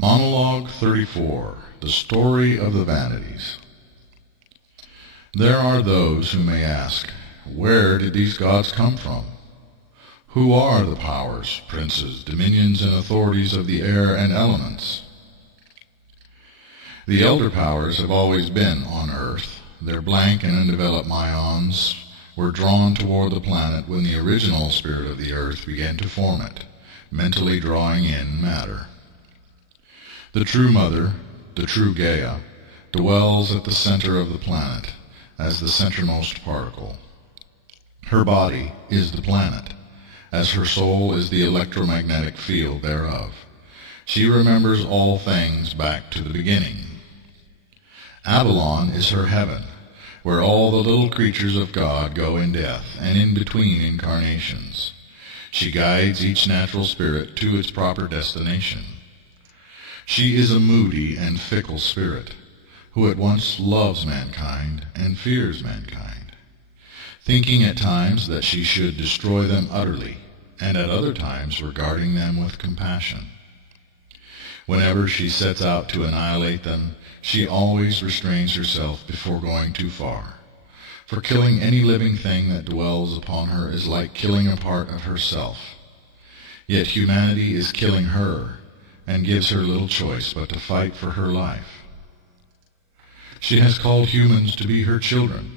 Monologue 34, The Story of the Vanities. There are those who may ask, where did these gods come from? Who are the powers, princes, dominions, and authorities of the air and elements? The elder powers have always been on Earth. Their blank and undeveloped myons were drawn toward the planet when the original spirit of the Earth began to form it, mentally drawing in matter. The true mother, the true Gaia, dwells at the center of the planet as the centermost particle. Her body is the planet, as her soul is the electromagnetic field thereof. She remembers all things back to the beginning. Avalon is her heaven, where all the little creatures of God go in death and in between incarnations. She guides each natural spirit to its proper destination. She is a moody and fickle spirit, who at once loves mankind and fears mankind, thinking at times that she should destroy them utterly, and at other times regarding them with compassion. Whenever she sets out to annihilate them, she always restrains herself before going too far, for killing any living thing that dwells upon her is like killing a part of herself. Yet humanity is killing her, and gives her little choice but to fight for her life. She has called humans to be her children,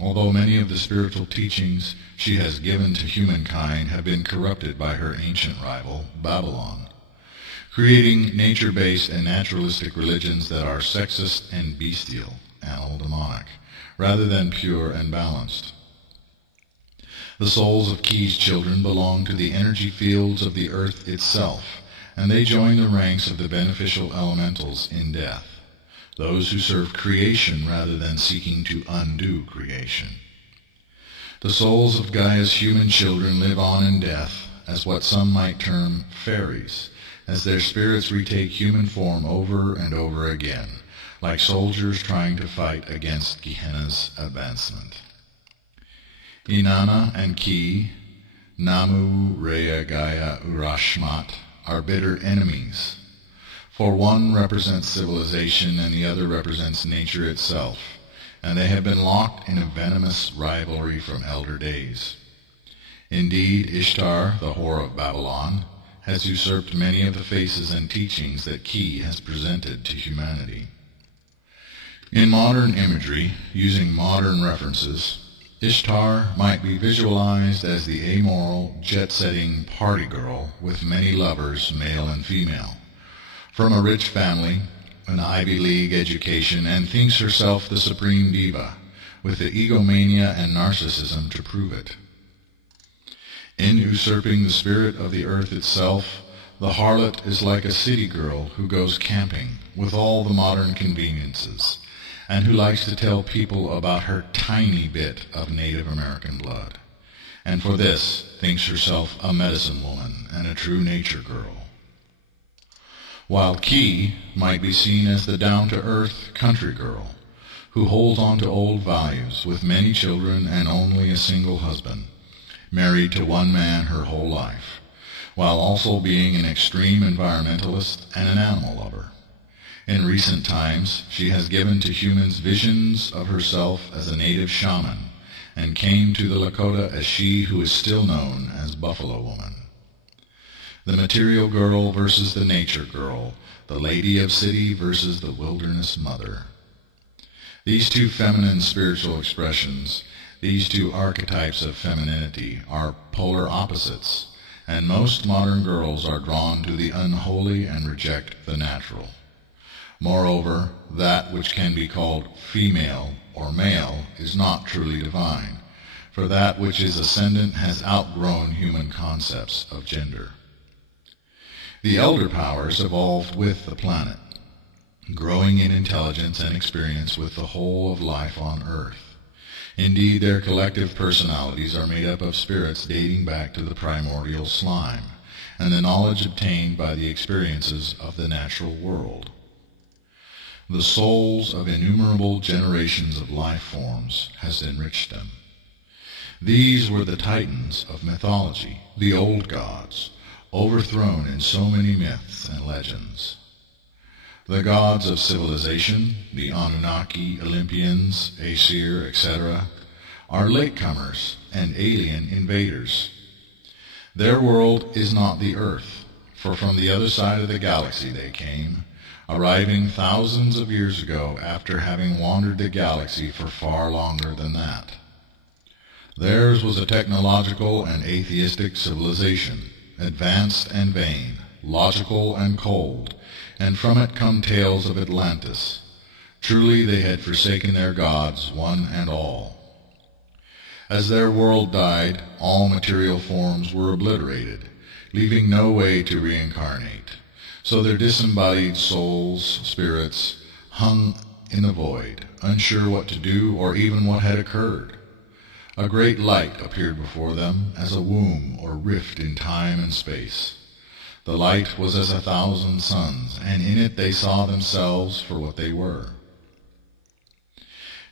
although many of the spiritual teachings she has given to humankind have been corrupted by her ancient rival, Babylon, creating nature-based and naturalistic religions that are sexist and bestial, animal demonic, rather than pure and balanced. The souls of Ki's children belong to the energy fields of the earth itself, and they join the ranks of the beneficial elementals in death, those who serve creation rather than seeking to undo creation. The souls of Gaia's human children live on in death as what some might term fairies, as their spirits retake human form over and over again, like soldiers trying to fight against Gehenna's advancement. Inanna and Ki, Namu, Rhea, Gaia, Urashmat, are bitter enemies, for one represents civilization and the other represents nature itself, and they have been locked in a venomous rivalry from elder days. Indeed, Ishtar, the whore of Babylon, has usurped many of the faces and teachings that Ki has presented to humanity. In modern imagery, using modern references, Ishtar might be visualized as the amoral, jet-setting party girl with many lovers, male and female, from a rich family, an Ivy League education, and thinks herself the supreme diva, with the egomania and narcissism to prove it. In usurping the spirit of the earth itself, the harlot is like a city girl who goes camping with all the modern conveniences, and who likes to tell people about her tiny bit of Native American blood, and for this thinks herself a medicine woman and a true nature girl. While Ki might be seen as the down-to-earth country girl, who holds on to old values with many children and only a single husband, married to one man her whole life, while also being an extreme environmentalist and an animal lover. In recent times, she has given to humans visions of herself as a native shaman, and came to the Lakota as she who is still known as Buffalo Woman. The material girl versus the nature girl, the lady of city versus the wilderness mother. These two feminine spiritual expressions, these two archetypes of femininity, are polar opposites, and most modern girls are drawn to the unholy and reject the natural. Moreover, that which can be called female or male is not truly divine, for that which is ascendant has outgrown human concepts of gender. The elder powers evolved with the planet, growing in intelligence and experience with the whole of life on Earth. Indeed, their collective personalities are made up of spirits dating back to the primordial slime, and the knowledge obtained by the experiences of the natural world. The souls of innumerable generations of life forms has enriched them. These were the titans of mythology, the old gods, overthrown in so many myths and legends. The gods of civilization, the Anunnaki, Olympians, Aesir, etc., are latecomers and alien invaders. Their world is not the Earth, for from the other side of the galaxy they came, arriving thousands of years ago after having wandered the galaxy for far longer than that. Theirs was a technological and atheistic civilization, advanced and vain, logical and cold, and from it come tales of Atlantis. Truly they had forsaken their gods, one and all. As their world died, all material forms were obliterated, leaving no way to reincarnate. So their disembodied souls, spirits, hung in the void, unsure what to do or even what had occurred. A great light appeared before them as a womb or rift in time and space. The light was as 1,000 suns, and in it they saw themselves for what they were.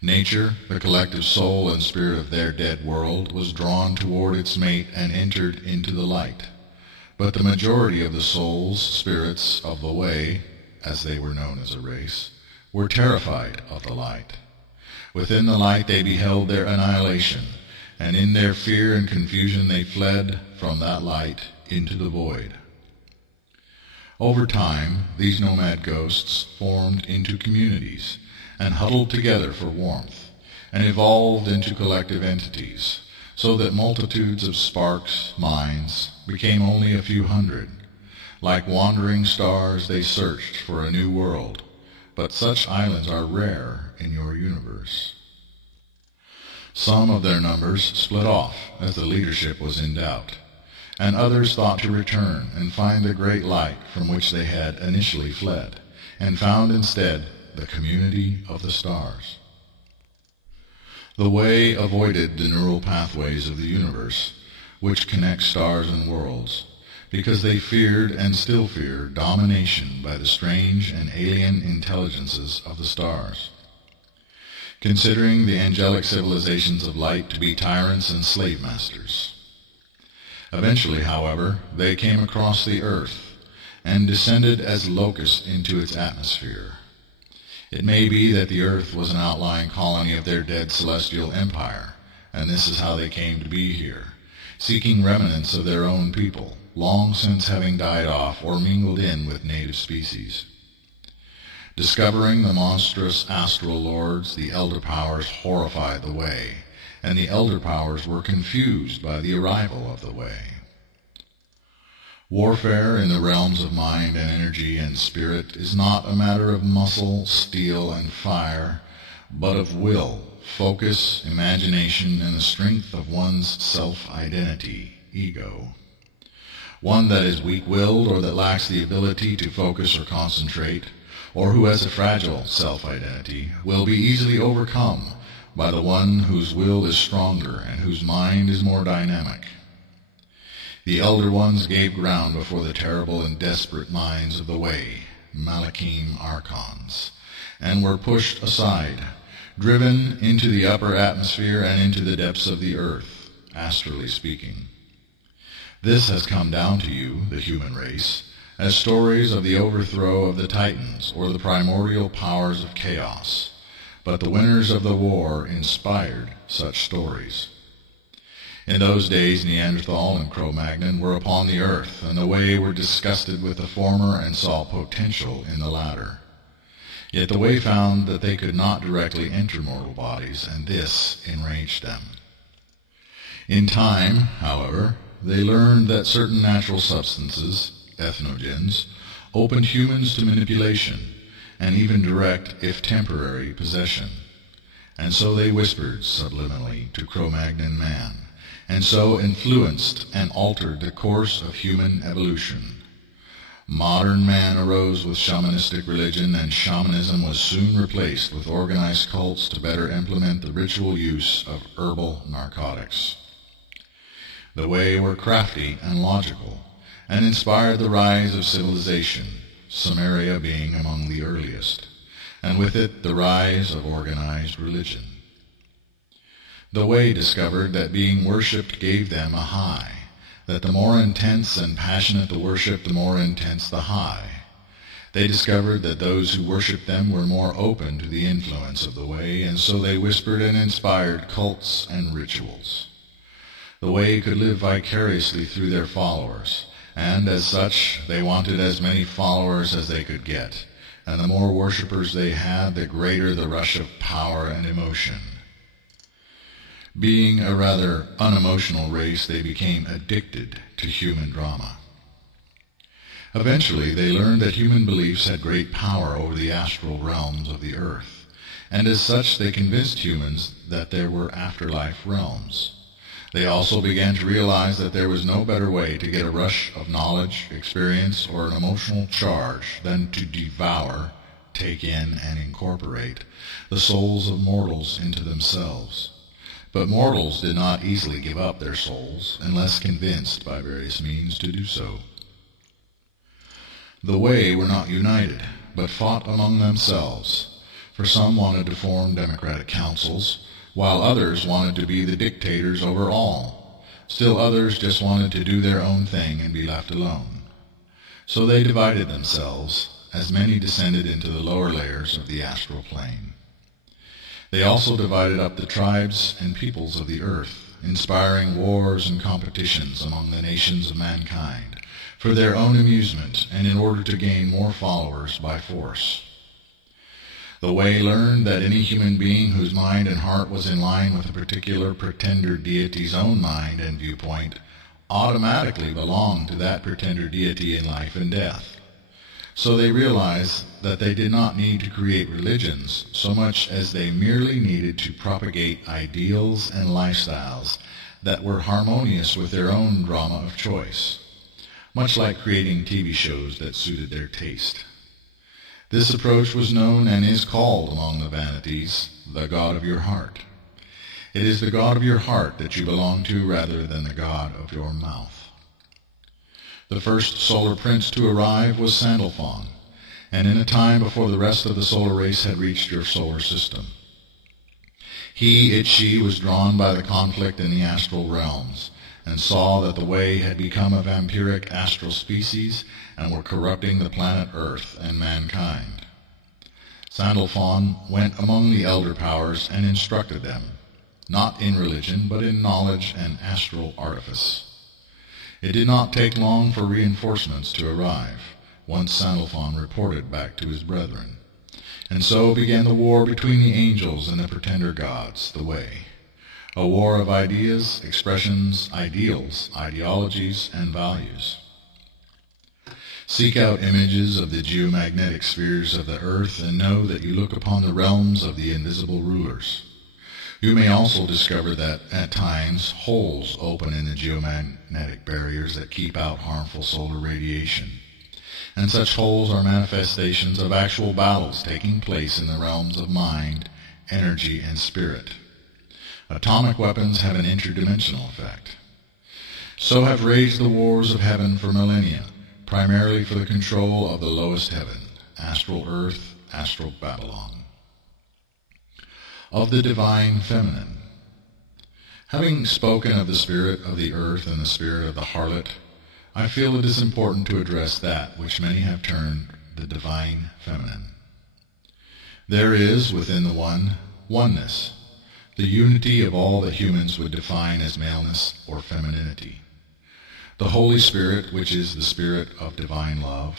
Nature, the collective soul and spirit of their dead world, was drawn toward its mate and entered into the light. But the majority of the souls, spirits of the way, as they were known as a race, were terrified of the light. Within the light they beheld their annihilation, and in their fear and confusion they fled from that light into the void. Over time, these nomad ghosts formed into communities and huddled together for warmth, and evolved into collective entities, so that multitudes of sparks, minds, became only a few hundred. Like wandering stars, they searched for a new world, but such islands are rare in your universe. Some of their numbers split off as the leadership was in doubt, and others thought to return and find the great light from which they had initially fled, and found instead the community of the stars. The way avoided the neural pathways of the universe, which connect stars and worlds, because they feared and still fear domination by the strange and alien intelligences of the stars. Considering the angelic civilizations of light to be tyrants and slave masters. Eventually, however, they came across the earth and descended as locusts into its atmosphere. It may be that the earth was an outlying colony of their dead celestial empire, and this is how they came to be here, seeking remnants of their own people, long since having died off or mingled in with native species. Discovering the monstrous astral lords, the elder powers horrified the way, and the elder powers were confused by the arrival of the way. Warfare in the realms of mind and energy and spirit is not a matter of muscle, steel, and fire, but of will, focus, imagination, and the strength of one's self-identity, ego. One that is weak-willed or that lacks the ability to focus or concentrate, or who has a fragile self-identity, will be easily overcome by the one whose will is stronger and whose mind is more dynamic. The elder ones gave ground before the terrible and desperate minds of the way, Malachim archons, and were pushed aside, driven into the upper atmosphere and into the depths of the earth, astrally speaking. This has come down to you, the human race, as stories of the overthrow of the Titans or the primordial powers of chaos, but the winners of the war inspired such stories. In those days Neanderthal and Cro-Magnon were upon the earth, and the way were disgusted with the former and saw potential in the latter. Yet the way found that they could not directly enter mortal bodies, and this enraged them. In time, however, they learned that certain natural substances, ethnogens, opened humans to manipulation, and even direct, if temporary, possession. And so they whispered subliminally to Cro-Magnon man, and so influenced and altered the course of human evolution. Modern man arose with shamanistic religion, and shamanism was soon replaced with organized cults to better implement the ritual use of herbal narcotics. The way were crafty and logical, and inspired the rise of civilization, Sumeria being among the earliest, and with it the rise of organized religion. The way discovered that being worshipped gave them a high, that the more intense and passionate the worship, the more intense the high. They discovered that those who worshipped them were more open to the influence of the Way, and so they whispered and inspired cults and rituals. The Way could live vicariously through their followers, and as such they wanted as many followers as they could get, and the more worshippers they had, the greater the rush of power and emotion. Being a rather unemotional race, they became addicted to human drama. Eventually, they learned that human beliefs had great power over the astral realms of the earth, and as such they convinced humans that there were afterlife realms. They also began to realize that there was no better way to get a rush of knowledge, experience, or an emotional charge than to devour, take in, and incorporate the souls of mortals into themselves. But mortals did not easily give up their souls unless convinced by various means to do so. The Way were not united, but fought among themselves, for some wanted to form democratic councils, while others wanted to be the dictators over all. Still others just wanted to do their own thing and be left alone. So they divided themselves, as many descended into the lower layers of the astral plane. They also divided up the tribes and peoples of the earth, inspiring wars and competitions among the nations of mankind, for their own amusement and in order to gain more followers by force. The Way learned that any human being whose mind and heart was in line with a particular pretender deity's own mind and viewpoint automatically belonged to that pretender deity in life and death. So they realized that they did not need to create religions so much as they merely needed to propagate ideals and lifestyles that were harmonious with their own drama of choice, much like creating TV shows that suited their taste. This approach was known and is called among the Vanities the God of your heart. It is the God of your heart that you belong to rather than the God of your mouth. The first solar prince to arrive was Sandalphon, and in a time before the rest of the solar race had reached your solar system. She was drawn by the conflict in the astral realms, and saw that the Way had become a vampiric astral species and were corrupting the planet Earth and mankind. Sandalphon went among the elder powers and instructed them, not in religion, but in knowledge and astral artifice. It did not take long for reinforcements to arrive, once Sandalphon reported back to his brethren. And so began the war between the angels and the pretender gods, the Way. A war of ideas, expressions, ideals, ideologies, and values. Seek out images of the geomagnetic spheres of the earth and know that you look upon the realms of the invisible rulers. You may also discover that, at times, holes open in the geomagnetic barriers that keep out harmful solar radiation. And such holes are manifestations of actual battles taking place in the realms of mind, energy, and spirit. Atomic weapons have an interdimensional effect. So have raged the wars of heaven for millennia, primarily for the control of the lowest heaven, astral earth, astral Babylon. Of the divine feminine. Having spoken of the spirit of the earth and the spirit of the harlot, I feel it is important to address that which many have termed the divine feminine. There is, within the one, oneness, the unity of all that humans would define as maleness or femininity. The Holy Spirit, which is the spirit of divine love,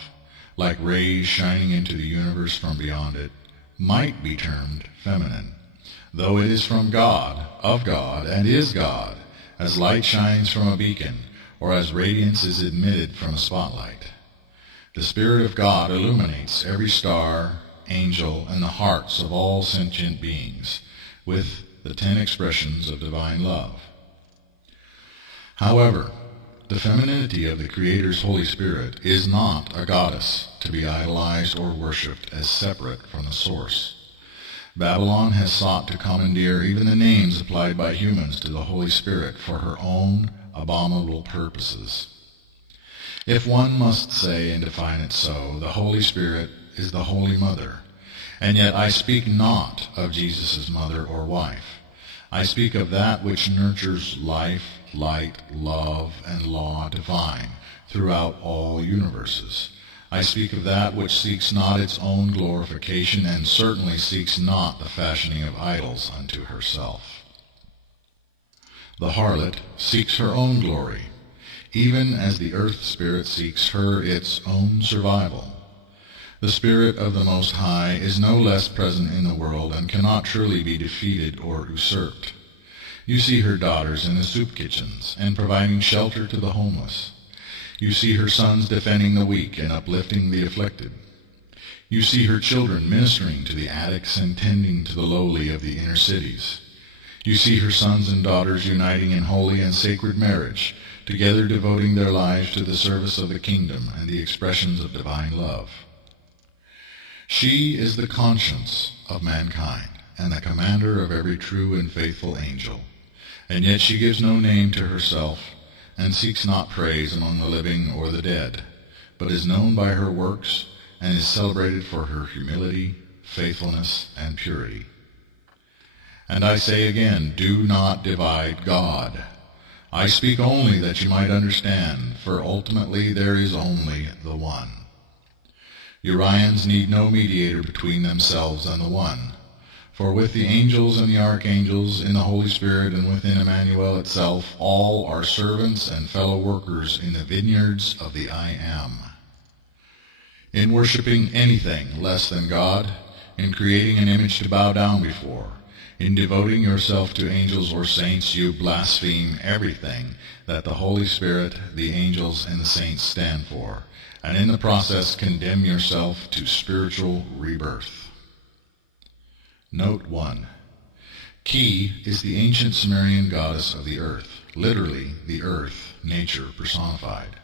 like rays shining into the universe from beyond it, might be termed feminine, though it is from God, of God, and is God, as light shines from a beacon, or as radiance is emitted from a spotlight. The Spirit of God illuminates every star, angel, and the hearts of all sentient beings, with the 10 expressions of divine love. However, the femininity of the Creator's Holy Spirit is not a goddess to be idolized or worshipped as separate from the source. Babylon has sought to commandeer even the names applied by humans to the Holy Spirit for her own abominable purposes. If one must say and define it so, the Holy Spirit is the Holy Mother, and yet I speak not of Jesus' mother or wife. I speak of that which nurtures life, light, love, and law divine throughout all universes, I speak of that which seeks not its own glorification, and certainly seeks not the fashioning of idols unto herself. The harlot seeks her own glory, even as the earth spirit seeks her its own survival. The Spirit of the Most High is no less present in the world, and cannot truly be defeated or usurped. You see her daughters in the soup kitchens, and providing shelter to the homeless. You see her sons defending the weak and uplifting the afflicted. You see her children ministering to the addicts and tending to the lowly of the inner cities. You see her sons and daughters uniting in holy and sacred marriage, together devoting their lives to the service of the kingdom and the expressions of divine love. She is the conscience of mankind, and the commander of every true and faithful angel, and yet she gives no name to herself, and seeks not praise among the living or the dead, but is known by her works, and is celebrated for her humility, faithfulness, and purity. And I say again, do not divide God. I speak only that you might understand, for ultimately there is only the one. Urians need no mediator between themselves and the one. For with the angels and the archangels, in the Holy Spirit, and within Emmanuel itself, all are servants and fellow workers in the vineyards of the I Am. In worshiping anything less than God, in creating an image to bow down before, in devoting yourself to angels or saints, you blaspheme everything that the Holy Spirit, the angels, and the saints stand for, and in the process condemn yourself to spiritual rebirth. Note 1. Ki is the ancient Sumerian goddess of the earth, literally the earth, nature personified.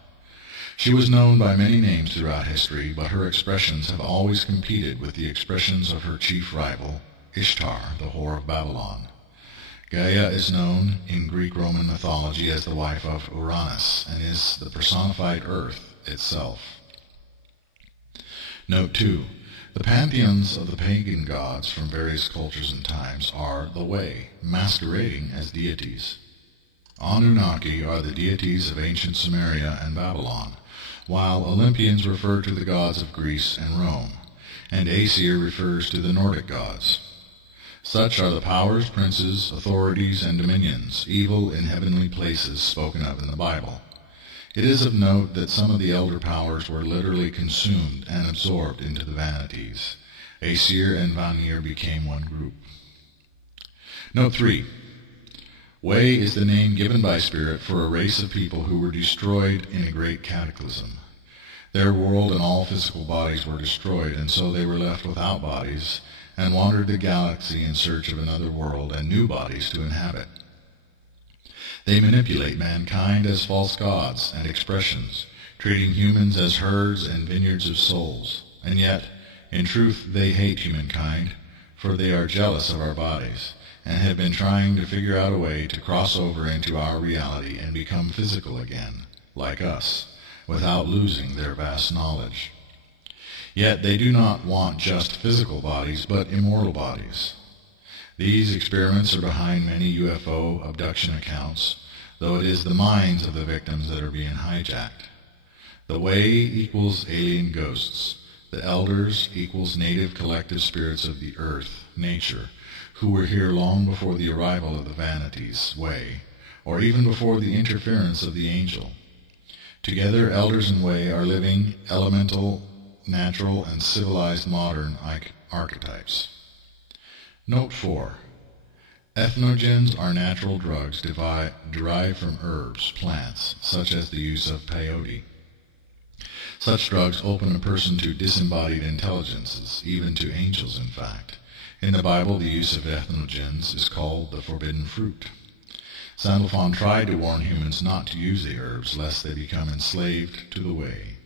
She was known by many names throughout history, but her expressions have always competed with the expressions of her chief rival, Ishtar, the whore of Babylon. Gaia is known in Greek-Roman mythology as the wife of Uranus, and is the personified earth itself. Note 2. The pantheons of the pagan gods from various cultures and times are the way, masquerading as deities. Anunnaki are the deities of ancient Sumeria and Babylon, while Olympians refer to the gods of Greece and Rome, and Aesir refers to the Nordic gods. Such are the powers, princes, authorities, and dominions, evil in heavenly places, spoken of in the Bible. It is of note that some of the elder powers were literally consumed and absorbed into the Vanities. Aesir and Vanir became one group. Note 3. Way is the name given by Spirit for a race of people who were destroyed in a great cataclysm. Their world and all physical bodies were destroyed, and so they were left without bodies, and wandered the galaxy in search of another world and new bodies to inhabit. They manipulate mankind as false gods and expressions, treating humans as herds and vineyards of souls. And yet, in truth, they hate humankind, for they are jealous of our bodies, and have been trying to figure out a way to cross over into our reality and become physical again, like us, without losing their vast knowledge. Yet they do not want just physical bodies, but immortal bodies. These experiments are behind many UFO abduction accounts, though it is the minds of the victims that are being hijacked. The way equals alien ghosts. The elders equals native collective spirits of the earth, nature, who were here long before the arrival of the Vanities, way, or even before the interference of the angel. Together, elders and way are living, elemental, natural, and civilized modern archetypes. Note 4. Ethnogens are natural drugs derived from herbs, plants, such as the use of peyote. Such drugs open a person to disembodied intelligences, even to angels in fact. In the Bible, the use of ethnogens is called the forbidden fruit. Sandalphon tried to warn humans not to use the herbs, lest they become enslaved to the way.